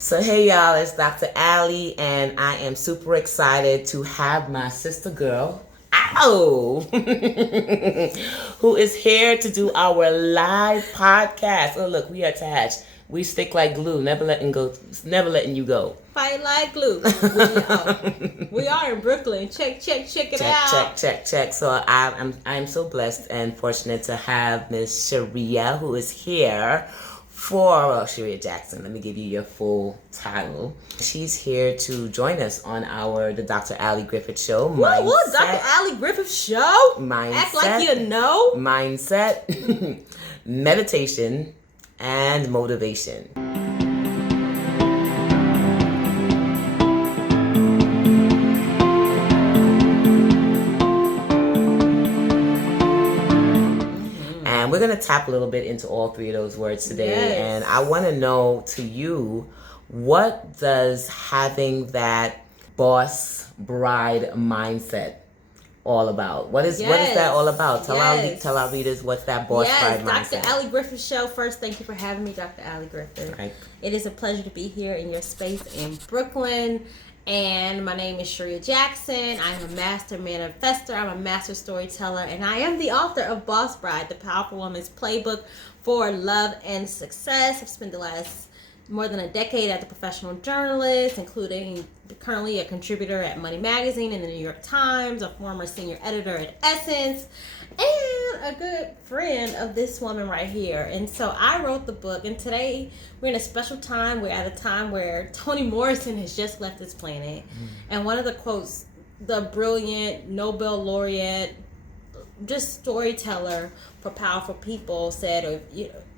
So hey y'all, it's Dr. Allie, and I am super excited to have my sister girl, who is here to do our live podcast. Oh look, we attached. We stick like glue, never letting you go. Fight like glue. We are in Brooklyn. Check it out. Check. So I'm so blessed and fortunate to have Ms Charreah, who is here for Charreah Jackson. Let me give you your full title. She's here to join us on the Dr. Allie Griffith show. What? Dr. Allie Griffith show? Mindset. Act like you know. Mindset, meditation, and motivation. We're going to tap a little bit into all three of those words today. Yes. And I want to know to you, what does having that boss bride mindset all about? What is that all about? Tell our readers what's that boss bride mindset. Dr. Allie Griffith show. First, thank you for having me, Dr. Allie Griffith. Right. It is a pleasure to be here in your space in Brooklyn. And my name is Charreah Jackson. I'm a master manifestor. I'm a master storyteller. And I am the author of Boss Bride, the Powerful Woman's Playbook for Love and Success. I've spent the last more than a decade as a professional journalist, including currently a contributor at Money Magazine and the New York Times, a former senior editor at Essence, and a good friend of this woman right here. And so I wrote the book, and today we're in a special time. We're at a time where Toni Morrison has just left this planet. And one of the quotes, the brilliant Nobel laureate, just storyteller for powerful people, said,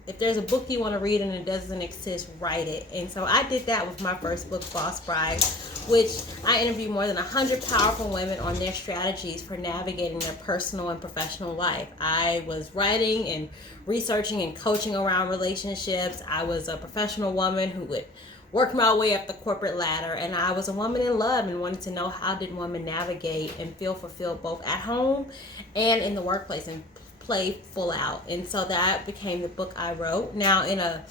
if there's a book you want to read and it doesn't exist, write it. And so I did that with my first book, Boss Bride, which I interviewed more than 100 powerful women on their strategies for navigating their personal and professional life. I was writing and researching and coaching around relationships. I was a professional woman who would work my way up the corporate ladder, and I was a woman in love and wanted to know how did women navigate and feel fulfilled both at home and in the workplace and play full out. And so that became the book I wrote. Now, in a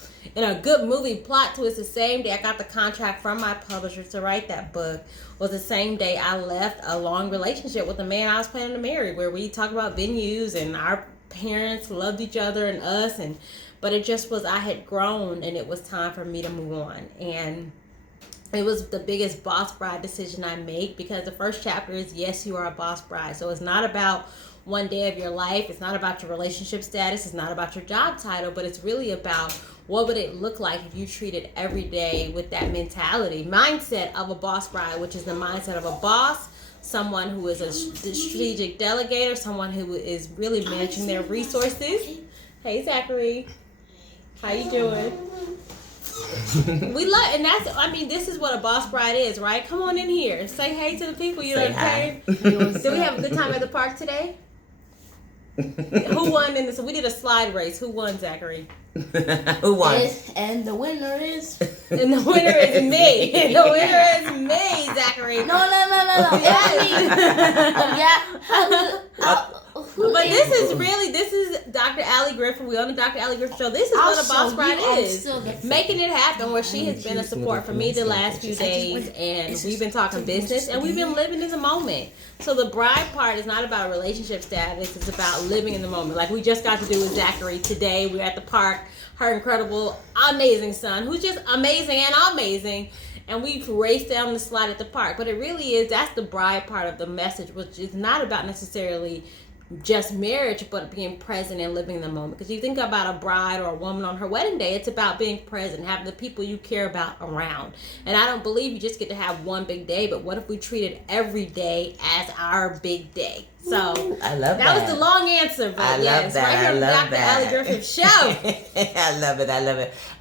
good movie plot twist, the same day I got the contract from my publisher to write that book was the same day I left a long relationship with a man I was planning to marry, where we talked about venues and our parents loved each other and us, but it just was, I had grown and it was time for me to move on. And it was the biggest boss bride decision I made, because the first chapter is, yes, you are a boss bride. So it's not about one day of your life. It's not about your relationship status. It's not about your job title, but it's really about what would it look like if you treated every day with that mindset of a boss bride, which is the mindset of a boss, someone who is a strategic delegator, someone who is really managing their resources. Hey, Zachary. How you doing? We love, and this is what a boss bride is, right? Come on in here. Say hey to the people. You know what I'm saying? Did we have a good time at the park today? Who won in this? We did a slide race. Who won, Zachary? Who won? And the winner is... And the winner is me. And the winner is me, Zachary. No. But this is Dr. Allie Griffith. We on the Dr. Allie Griffith show. This is what a boss bride is. Making it happen, where she has been a support for me the last few days, and we've been talking business, and we've been living in the moment. So the bride part is not about relationship status. It's about living in the moment. Like we just got to do with Zachary today. We're at the park. Her incredible, amazing son, who's just amazing and amazing. And we've raced down the slide at the park. But it really is, that's the bride part of the message, which is not about necessarily just marriage, but being present and living in the moment. Because you think about a bride or a woman on her wedding day, it's about being present, having the people you care about around. And I don't believe you just get to have one big day, but what if we treated every day as our big day? So I love that. That was the long answer, but yes, right here on the Dr. Allie Griffith show. I love it.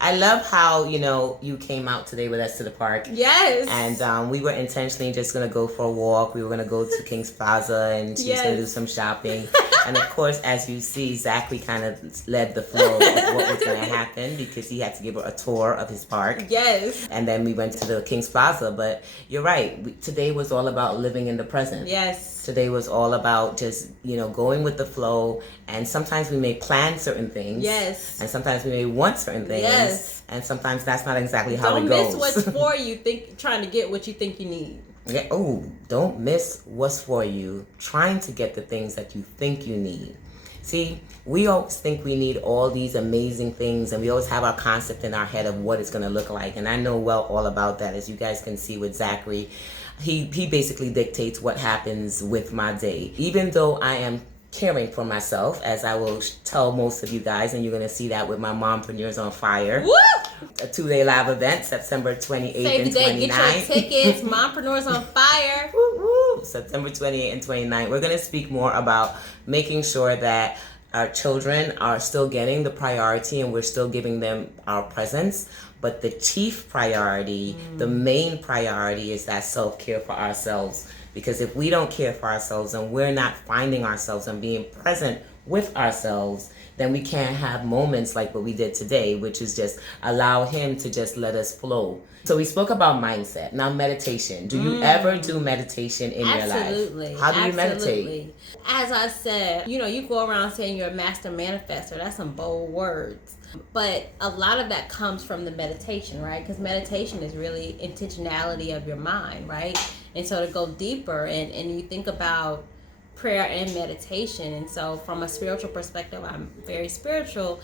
I love how, you came out today with us to the park. Yes. And we were intentionally just going to go for a walk. We were going to go to King's Plaza, and she was going to do some shopping. And of course, as you see, Zachary kind of led the flow of what was going to happen, because he had to give her a tour of his park. Yes. And then we went to the King's Plaza. But you're right. Today was all about living in the present. Yes. Today was all about just, going with the flow. And sometimes we may plan certain things. Yes. And sometimes we may want certain things. Yes. And sometimes that's not exactly how Don't it goes. miss what's for you, trying to get what you think you need. Yeah, oh, don't miss what's for you, trying to get the things that you think you need. See, we always think we need all these amazing things, and we always have our concept in our head of what it's going to look like. And I know all about that. As you guys can see with Zachary, he basically dictates what happens with my day. Even though I am caring for myself, as I will tell most of you guys, and you're going to see that with my Mompreneurs on Fire. Woo! A 2-day live event, September 28th Save and the date, 29th. get your tickets, Mompreneurs on Fire. Woo, woo. September 28th and 29th. We're going to speak more about making sure that our children are still getting the priority and we're still giving them our presence. But the chief priority, the main priority is that self-care for ourselves. Because if we don't care for ourselves and we're not finding ourselves and being present with ourselves, then we can't have moments like what we did today, which is just allow him to just let us flow. So we spoke about mindset. Now meditation. Do you ever do meditation in your life? Absolutely. How do you meditate? As I said, you go around saying you're a master manifestor. That's some bold words. But a lot of that comes from the meditation, right? Because meditation is really intentionality of your mind, right? And so to go deeper and you think about prayer and meditation. And so from a spiritual perspective, I'm very spiritual.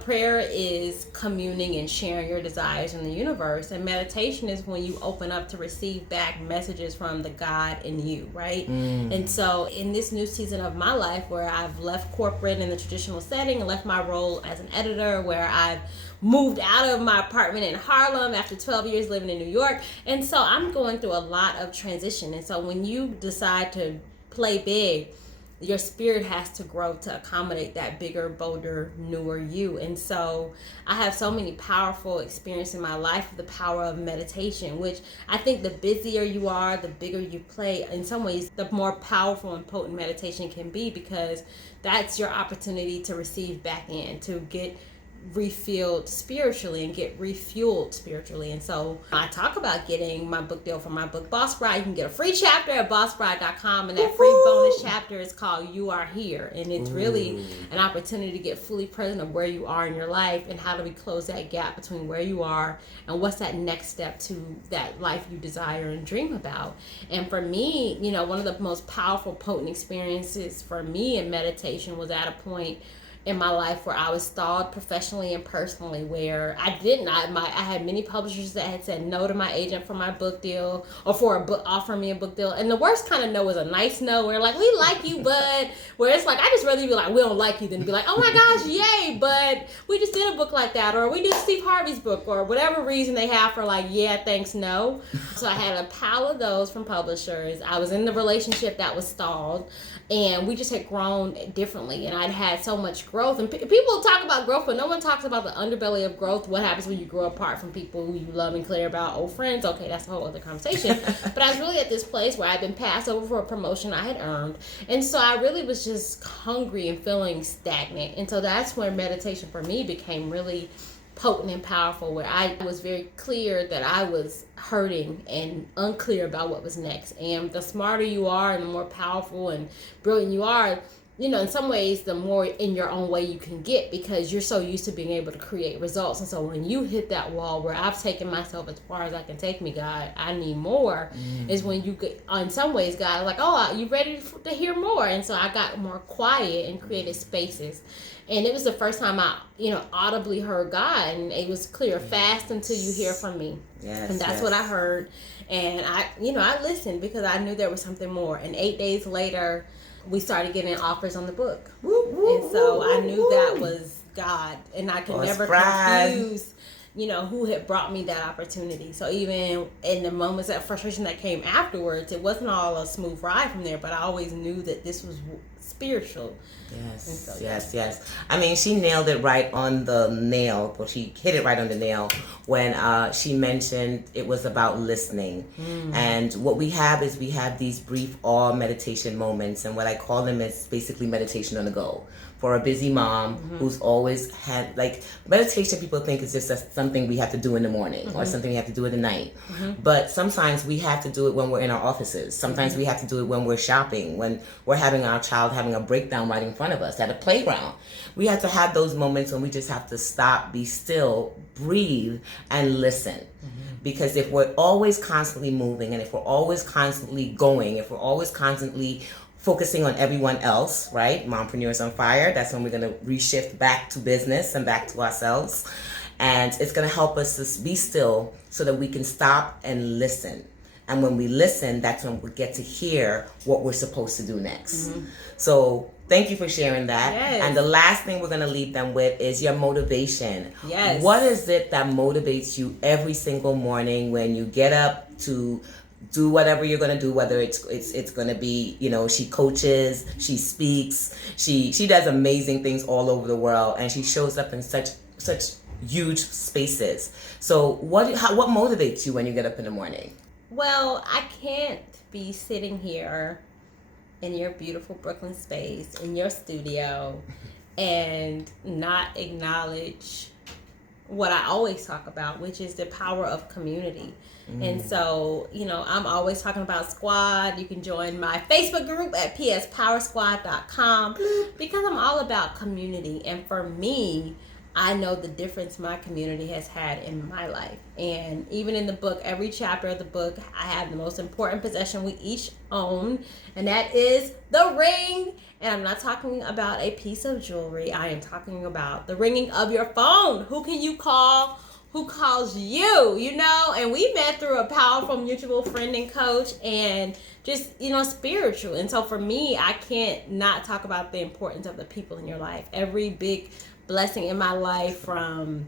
Prayer is communing and sharing your desires in the universe. And meditation is when you open up to receive back messages from the God in you, right? And so in this new season of my life where I've left corporate in the traditional setting and left my role as an editor, where I've moved out of my apartment in Harlem after 12 years living in New York. And so I'm going through a lot of transition. And so when you decide to play big, your spirit has to grow to accommodate that bigger, bolder, newer you. And so I have so many powerful experiences in my life of the power of meditation, which I think the busier you are, the bigger you play. In some ways, the more powerful and potent meditation can be, because that's your opportunity to receive back in, to get refilled spiritually and get refueled spiritually. And so I talk about getting my book deal for my book Boss Bride. You can get a free chapter at bossbride.com, and that free bonus chapter is called You Are Here. And it's really an opportunity to get fully present of where you are in your life and how do we close that gap between where you are and what's that next step to that life you desire and dream about. And for me, one of the most powerful, potent experiences for me in meditation was at a point in my life where I was stalled professionally and personally, where I had many publishers that had said no to my agent for my book deal, or for a book, offering me a book deal. And the worst kind of no was a nice no, where like, we like you, bud. Where it's like, I just rather be like, we don't like you, than be like, oh my gosh, yay, but we just did a book like that, or we did Steve Harvey's book, or whatever reason they have for like, yeah, thanks, no. So I had a pile of those from publishers. I was in the relationship that was stalled, and we just had grown differently, and I'd had so much growth. And people talk about growth, but no one talks about the underbelly of growth. What happens when you grow apart from people who you love and care about, old friends? Okay, that's a whole other conversation. But I was really at this place where I'd been passed over for a promotion I had earned, and so I really was just hungry and feeling stagnant. And so that's where meditation for me became really potent and powerful, where I was very clear that I was hurting and unclear about what was next. And the smarter you are and the more powerful and brilliant you are, in some ways, the more in your own way you can get, because you're so used to being able to create results. And so when you hit that wall where I've taken myself as far as I can take me, God, I need more, is when you get, in some ways, God, like, oh, you ready to hear more? And so I got more quiet and created spaces. And it was the first time I, audibly heard God, and it was clear, fast until you hear from me. Yes, and that's what I heard. And I listened because I knew there was something more. And 8 days later, we started getting offers on the book. And so I knew that was God, and I could never confuse, who had brought me that opportunity. So even in the moments of frustration that came afterwards, it wasn't all a smooth ride from there, but I always knew that this was spiritual. Yes. I mean, she nailed it right on the nail. Well, she hit it right on the nail when she mentioned it was about listening. And what we have these brief awe meditation moments, and what I call them is basically meditation on the go. for a busy mom who's always had, like, meditation people think is just something we have to do in the morning or something we have to do at the night. But sometimes we have to do it when we're in our offices. Sometimes we have to do it when we're shopping, when we're having our child having a breakdown right in front of us at a playground. We have to have those moments when we just have to stop, be still, breathe, and listen. Because if we're always constantly moving, and if we're always constantly going, if we're always constantly focusing on everyone else, right? Mompreneurs on Fire, that's when we're going to reshift back to business and back to ourselves. And it's going to help us to be still so that we can stop and listen. And when we listen, that's when we get to hear what we're supposed to do next. So thank you for sharing that. Yes. And the last thing we're going to leave them with is your motivation. Yes. What is it that motivates you every single morning when you get up to do whatever you're going to do, whether it's going to be, you know, she coaches, she speaks, she does amazing things all over the world, and she shows up in such huge spaces. So what motivates you when you get up in the morning? Well, I can't be sitting here in your beautiful Brooklyn space, in your studio, and not acknowledge what I always talk about, which is the power of community. And so, you know, I'm always talking about squad. You can join my Facebook group at pspowersquad.com because I'm all about community. And for me, I know the difference my community has had in my life. And even in the book, every chapter of the book, I have the most important possession we each own, and that is the ring. And I'm not talking about a piece of jewelry. I am talking about the ringing of your phone. Who can you call? Who calls you? You know, and we met through a powerful mutual friend and coach, and just, you know, spiritual. And so for me, I can't not talk about the importance of the people in your life. Every big blessing in my life, from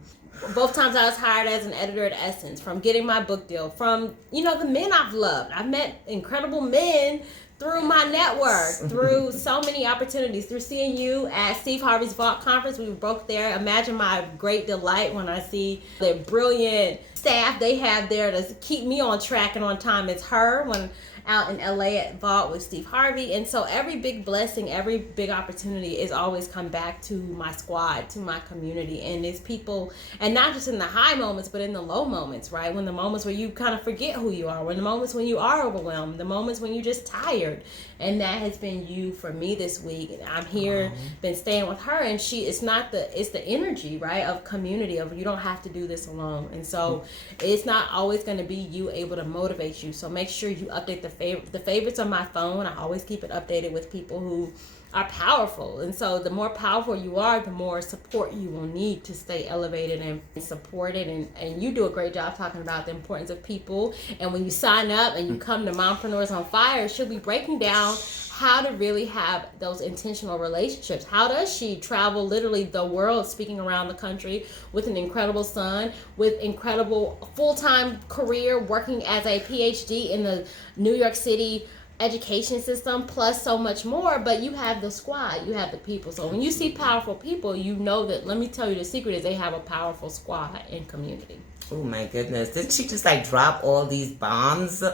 both times I was hired as an editor at Essence, from getting my book deal, from, you know, the men I've loved. I've met incredible men through my network, through so many opportunities, through seeing you at Steve Harvey's Vault Conference. We were both there. Imagine my great delight when I see the brilliant staff they have there to keep me on track and on time. It's her when out in LA at Vault with Steve Harvey. And so every big blessing, every big opportunity is always come back to my squad, to my community. And it's people, and not just in the high moments, but in the low moments, right? When the moments where you kind of forget who you are, when the moments when you are overwhelmed, the moments when you're just tired. And that has been you for me this week. And I'm here, been staying with her, and it's the energy, right, of community, of you don't have to do this alone. And so it's not always going to be you able to motivate you. So make sure you update the favorites on my phone. I always keep it updated with people who are powerful. And so the more powerful you are, the more support you will need to stay elevated and supported. And you do a great job talking about the importance of people. And when you sign up and you come to Mompreneurs on Fire, she'll be breaking down how to really have those intentional relationships. How does she travel literally the world, speaking around the country with an incredible son, with incredible full-time career, working as a PhD in the New York City education system, plus so much more. But you have the squad, you have the people. So when you see powerful people, you know that, let me tell you, the secret is they have a powerful squad and community. Oh my goodness, didn't she just like drop all these bombs?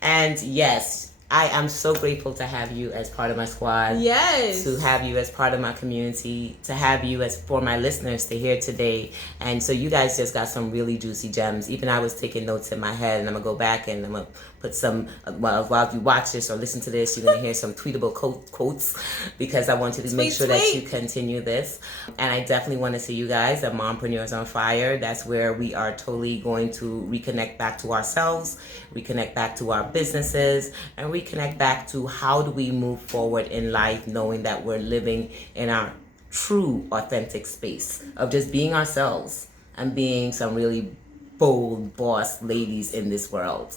And yes, I am so grateful to have you as part of my squad. Yes. To have you as part of my community, to have you as for my listeners to hear today. And so you guys just got some really juicy gems. Even I was taking notes in my head, and I'm going to go back and I'm going to put some, while you watch this or listen to this, you're going to hear some tweetable quotes, because I want you to make sure that you continue this. And I definitely want to see you guys at Mompreneurs on Fire. That's where we are totally going to reconnect back to ourselves, reconnect back to our businesses, and reconnect back to how do we move forward in life, knowing that we're living in our true, authentic space of just being ourselves and being some really bold boss ladies in this world.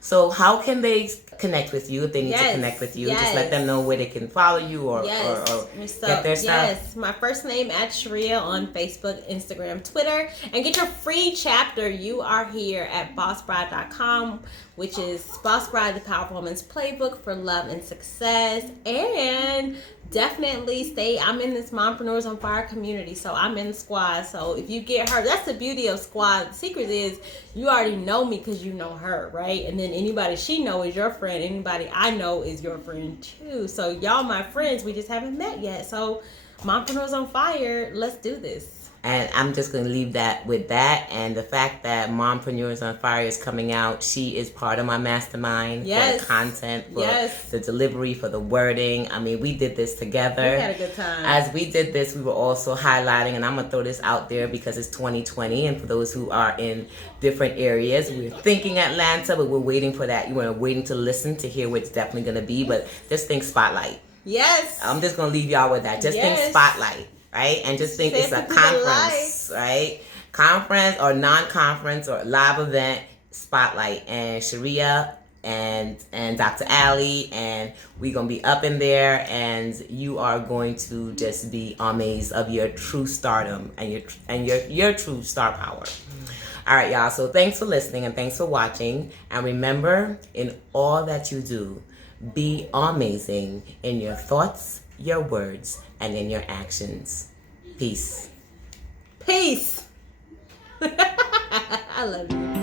So how can they connect with you if they need to connect with you? Just let them know where they can follow you or get their stuff. Yes, my first name at Charreah on Facebook, Instagram, Twitter, and get your free chapter. You are here at bossbride.com, which is Boss Bride, the Powerful Woman's Playbook for Love and Success. And definitely I'm in this Mompreneurs on Fire community, so I'm in the squad. So if you get her, that's the beauty of squad. The secret is you already know me because you know her, right? And then anybody she know is your friend. Anybody I know is your friend too. So y'all my friends, we just haven't met yet. So Mompreneurs on Fire, let's do this. And I'm just going to leave that with that. And the fact that Mompreneurs on Fire is coming out, she is part of my mastermind for the content, for the delivery, for the wording. I mean, we did this together. We had a good time. As we did this, we were also highlighting, and I'm going to throw this out there because it's 2020. And for those who are in different areas, we're thinking Atlanta, but we're waiting for that. You are waiting to listen to hear what it's definitely going to be. But just think Spotlight. Yes. I'm just going to leave y'all with that. Just think Spotlight. Right? And just think it's a conference, right? Conference or non-conference or live event, Spotlight. And Charreah and Dr. Allie, and we're going to be up in there, and you are going to just be amazed of your true stardom and your true star power. All right, y'all. So thanks for listening and thanks for watching. And remember, in all that you do, be amazing in your thoughts, your words, and in your actions. Peace. Peace. I love you.